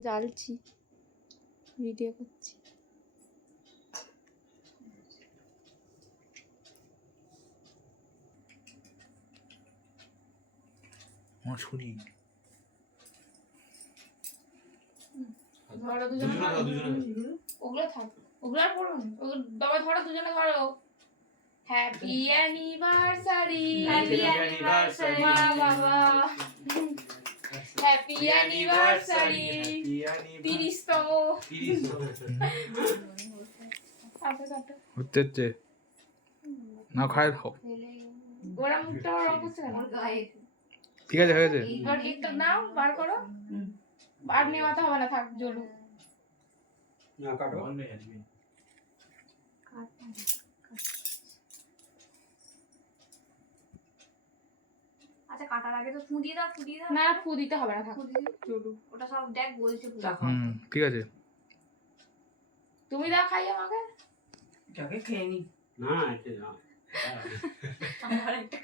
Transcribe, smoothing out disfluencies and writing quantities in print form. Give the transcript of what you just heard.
জ্বালছি, video করছি। শুনি ধরো দুজনে, ওগুলো থাক, ওগুলো আর পড়ো না, ওগুলো বাবা ধরো, দুজনে ধরো। হ্যাপি অ্যানিভার্সারি, হ্যাপি অ্যানিভার্সারি বাবা, হ্যাপি অ্যানিভার্সারি 30তম। হচ্ছে হচ্ছে না খায় খাও। ওরা মুখটা রং করছে কেন? ঠিক আছে, হয়ে গেছে। এবার কেকটা নাও, বার করো। আর নেওয়াতে হবে না, থাক জ্বলুক। না কাটো। আচ্ছা কাটার আগে তো ফুঁ দিয়ে দাও, ফুঁ দিয়ে দাও। না, ফু দিতে হবে না, থাক জ্বলুক। ওটা সব দেখ বলছে পুরো। ঠিক আছে। তুমি দাও খাইয়ে আমাকে। এটাকে খেয়ে নি। না এটা না। আমার একটা